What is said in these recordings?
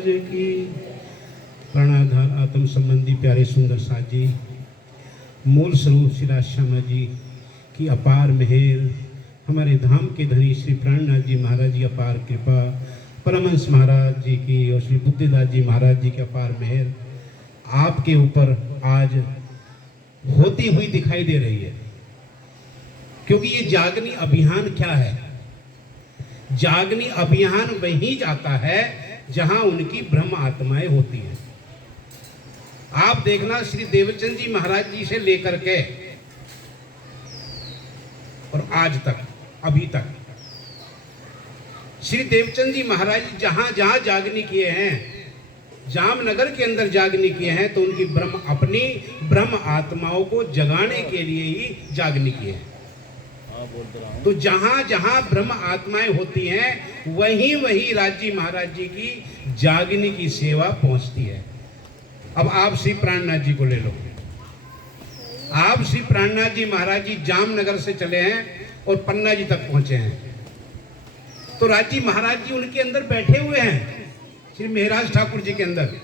महाराज की। प्राणाधार आत्म संबंधी प्यारे सुंदर साथ जी, मूल स्वरूप श्री राजश्यामा जी की अपार मेहर, हमारे धाम के धनी श्री प्राणनाथ जी महाराज जी अपार कृपा, परमहंस महाराज जी की और श्री बुद्धिदास जी महाराज जी की अपार मेहर आपके ऊपर आज होती हुई दिखाई दे रही है। क्योंकि ये जागनी अभियान क्या है? जागनी अभियान वहीं जाता है जहां उनकी ब्रह्म आत्माएं होती हैं। आप देखना, श्री देवचंद जी महाराज जी से लेकर के और आज तक, अभी तक श्री देवचंद जी महाराज जी जहां जहां जागनी किए हैं, जामनगर के अंदर जागनी किए हैं, तो उनकी अपनी ब्रह्म आत्माओं को जगाने के लिए ही जागनी किए हैं। तो जहां जहां ब्रह्म आत्माएं होती हैं वहीं वहीं राजी महाराज जी की जागनी की सेवा पहुंचती है। अब आप श्री प्राणनाथ जी को ले लो। आप श्री प्राणनाथ जी महाराज जी जामनगर से चले हैं और पन्ना जी तक पहुंचे हैं, तो राजी महाराज जी उनके अंदर बैठे हुए हैं, श्री मेहराज ठाकुर जी के अंदर,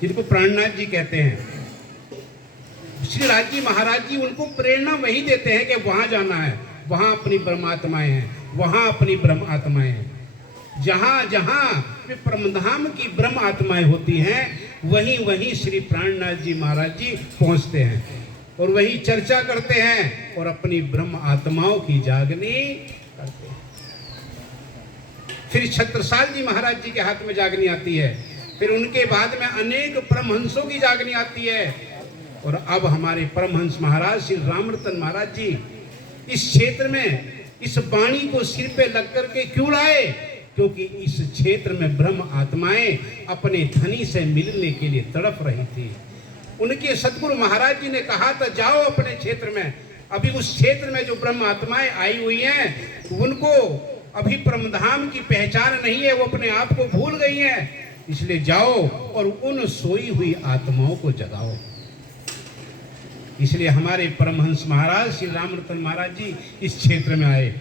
जिनको प्राणनाथ जी कहते हैं। श्री राजी महाराज जी उनको प्रेरणा वही देते हैं कि वहां जाना है, वहां अपनी ब्रह्मात्माएं हैं, वहां अपनी ब्रह्म आत्माएं हैं। जहां जहां वे परमधाम की ब्रह्म आत्माएं होती हैं वहीं वहीं श्री प्राणनाथ जी महाराज जी पहुंचते हैं और वही चर्चा करते हैं और अपनी ब्रह्म आत्माओं की जागनी करते हैं। फिर छत्रसाल जी महाराज जी के हाथ में जागनी आती है, फिर उनके बाद में अनेक परमहंसों की जागनी आती है। और अब हमारे परमहंस महाराज श्री रामरतन महाराज जी इस क्षेत्र में इस वाणी को सिर पे लग करके क्यों लाए? क्योंकि इस क्षेत्र में ब्रह्म आत्माएं अपने धनी से मिलने के लिए तड़प रही थी। उनके सतगुरु महाराज जी ने कहा था, जाओ अपने क्षेत्र में, अभी उस क्षेत्र में जो ब्रह्म आत्माएं आई हुई हैं उनको अभी परमधाम की पहचान नहीं है, वो अपने आप को भूल गई हैं, इसलिए जाओ और उन सोई हुई आत्माओं को जगाओ। इसलिए हमारे परमहंस महाराज श्री रामरतन महाराज जी इस क्षेत्र में आए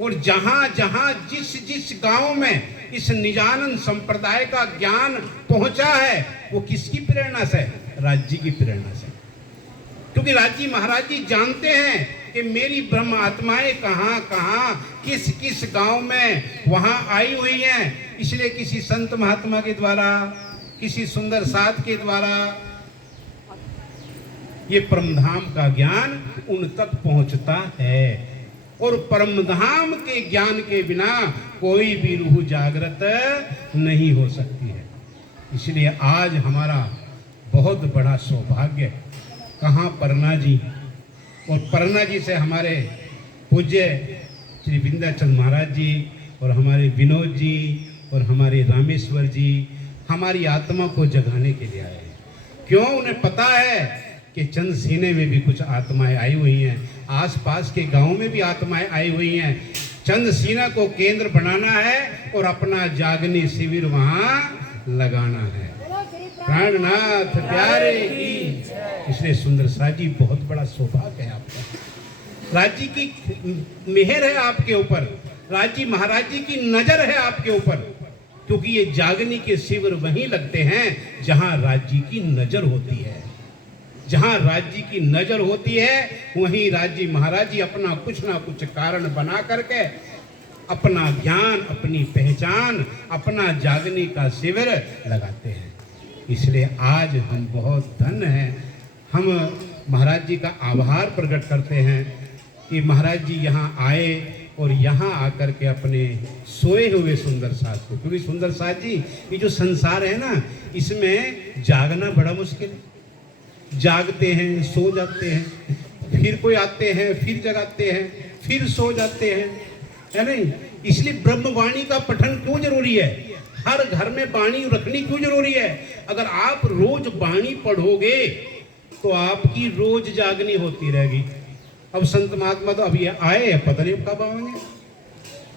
और जहां जहां जिस जिस गांव में इस निजानंद संप्रदाय का ज्ञान पहुंचा है वो किसकी प्रेरणा से? राजी की प्रेरणा से। क्योंकि राजी महाराज जी जानते हैं कि मेरी ब्रह्म आत्माएं कहां कहां किस किस गांव में वहां आई हुई हैं, इसलिए किसी संत महात्मा के द्वारा, किसी सुंदर साध के द्वारा ये परमधाम का ज्ञान उन तक पहुंचता है। और परमधाम के ज्ञान के बिना कोई भी रूह जागृत नहीं हो सकती है। इसलिए आज हमारा बहुत बड़ा सौभाग्य, कहाँ परना जी, और परना जी से हमारे पूज्य श्री विंध्याचल महाराज जी और हमारे विनोद जी और हमारे रामेश्वर जी हमारी आत्मा को जगाने के लिए आए। क्यों? उन्हें पता है कि चंद सीने में भी कुछ आत्माएं आई हुई हैं, आसपास के गांव में भी आत्माएं आई हुई हैं। चंद सीना को केंद्र बनाना है और अपना जागनी शिविर वहां लगाना है। प्राणनाथ प्यारे की। इसलिए सुंदर साथ जी बहुत बड़ा सौभाग्य है आपका। राजी की मेहर है आपके ऊपर, राजी महाराज जी की नजर है आपके ऊपर, क्योंकि ये जागनी के शिविर वहीं लगते हैं जहां राजी की नजर होती है। जहां राज्य की नजर होती है वहीं राज्य महाराज जी अपना कुछ ना कुछ कारण बना करके अपना ज्ञान, अपनी पहचान, अपना जागने का शिविर लगाते हैं। इसलिए आज हम बहुत धन्य हैं। हम महाराज जी का आभार प्रकट करते हैं कि महाराज जी यहाँ आए और यहाँ आकर के अपने सोए हुए सुंदर साथ को, क्योंकि सुंदर साथ जी ये जो संसार है ना, इसमें जागना बड़ा मुश्किल है। जागते हैं, सो जाते हैं, फिर कोई आते हैं, फिर जगाते हैं, फिर सो जाते हैं, है नहीं? इसलिए ब्रह्मवाणी का पठन क्यों जरूरी है? हर घर में वाणी रखनी क्यों जरूरी है? अगर आप रोज वाणी पढ़ोगे तो आपकी रोज जागनी होती रहेगी। अब संत महात्मा तो अभी आए हैं, पता नहीं कब आएंगे,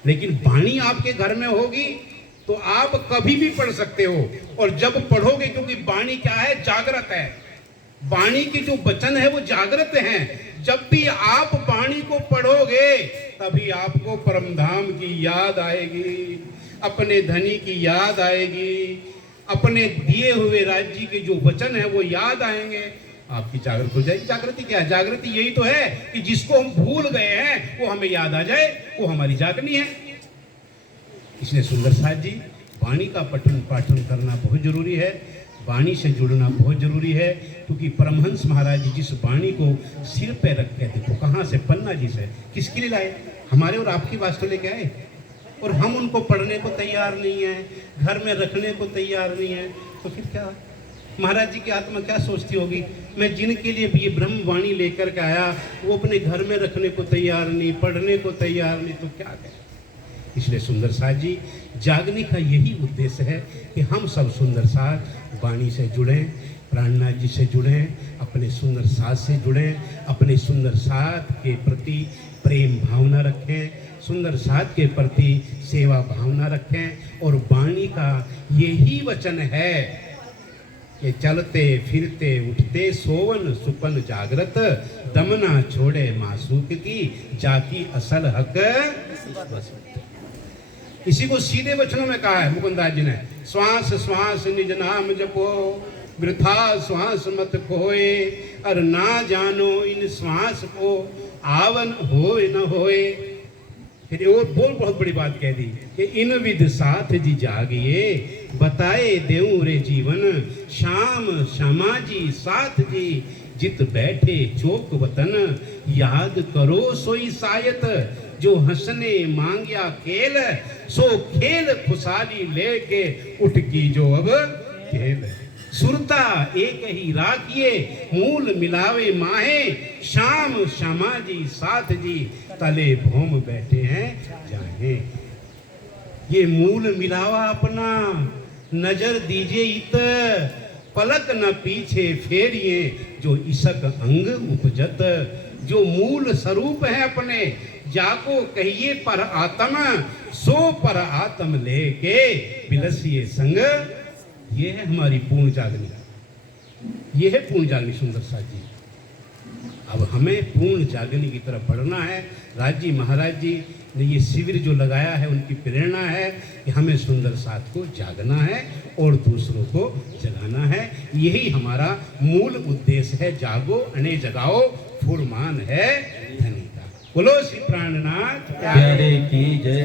लेकिन वाणी आपके घर में होगी तो आप कभी भी पढ़ सकते हो। और जब पढ़ोगे, क्योंकि वाणी क्या है? जागृत है। वाणी के जो वचन है वो जागृत हैं। जब भी आप वाणी को पढ़ोगे तभी आपको परमधाम की याद आएगी। अपने धनी की याद आएगी, अपने दिए हुए राज्य के जो वचन है वो याद आएंगे, आपकी जागृति हो जाएगी। जागृति क्या है? जागृति यही तो है कि जिसको हम भूल गए हैं वो हमें याद आ जाए, वो हमारी जागनी है। इसलिए सुंदर साथ जी, वाणी का पठन पाठन करना बहुत जरूरी है, वाणी से जुड़ना बहुत जरूरी है, क्योंकि परमहंस महाराज जी जिस वाणी को सिर पे रख के, देखो कहाँ से, पन्ना जी से, किसके लिए लाए? हमारे और आपकी वास्तु लेके आए, और हम उनको पढ़ने को तैयार नहीं है, घर में रखने को तैयार नहीं है, तो फिर क्या? महाराज जी की आत्मा क्या सोचती होगी, मैं जिनके लिए ये ब्रह्मवाणी लेकर के आया वो अपने घर में रखने को तैयार नहीं, पढ़ने को तैयार नहीं, तो क्या करें? इसलिए सुंदर साथ जी, जागने का यही उद्देश्य है कि हम सब सुंदर साथ वाणी से जुड़ें, प्राणनाथ जी से जुड़ें, अपने सुंदर साथ से जुड़ें, अपने सुंदर साथ के प्रति प्रेम भावना रखें, सुंदर साथ के प्रति सेवा भावना रखें, और वाणी का यही वचन है कि चलते फिरते उठते सोवन सुपन जागृत, दमना छोड़े मासूक की जाकी असल हक। इसी को सीधे वचनों में कहा है मुकुंदास जी ने, श्वास श्वास निज नाम जपो, वृथा श्वास मत खोए, और ना जानो इन श्वास को आवन होए न होए। फिर और बहुत बड़ी बात कह दी कि इन विध साथ जी जागिए, बताए देऊं रे जीवन, शाम श्यामा जी साथ जी, जित बैठे चौक वतन, याद करो सोई सायत, जो हंसने मांगिया खेल, सो खेल खुशाली लेके उठ की जो अब खेल। सुरता एक ही राखिए, मूल मिलावे माहे, शाम श्यामा जी साथ जी, तले भौम बैठे हैं जाहे। ये मूल मिलावा अपना, नजर दीजिए इत, पलक न पीछे फेरिए, जो इसक अंग उपजत, जो मूल स्वरूप है अपने, जाको कहिए पर आत्म, सो पर आत्म लेके बिलसिए संग। ये है हमारी पूर्ण जागनी, ये है पूर्ण जागनी सुंदर साथ जी। अब हमें पूर्ण जागनी की तरफ बढ़ना है। राज जी महाराज जी ने ये शिविर जो लगाया है, उनकी प्रेरणा है कि हमें सुंदर साथ को जागना है और दूसरों को जगाना है। यही हमारा मूल उद्देश्य है। जागो अने जगाओ, फुरमान है धनी का। बोलो श्री प्राणनाथ प्यारे की जय।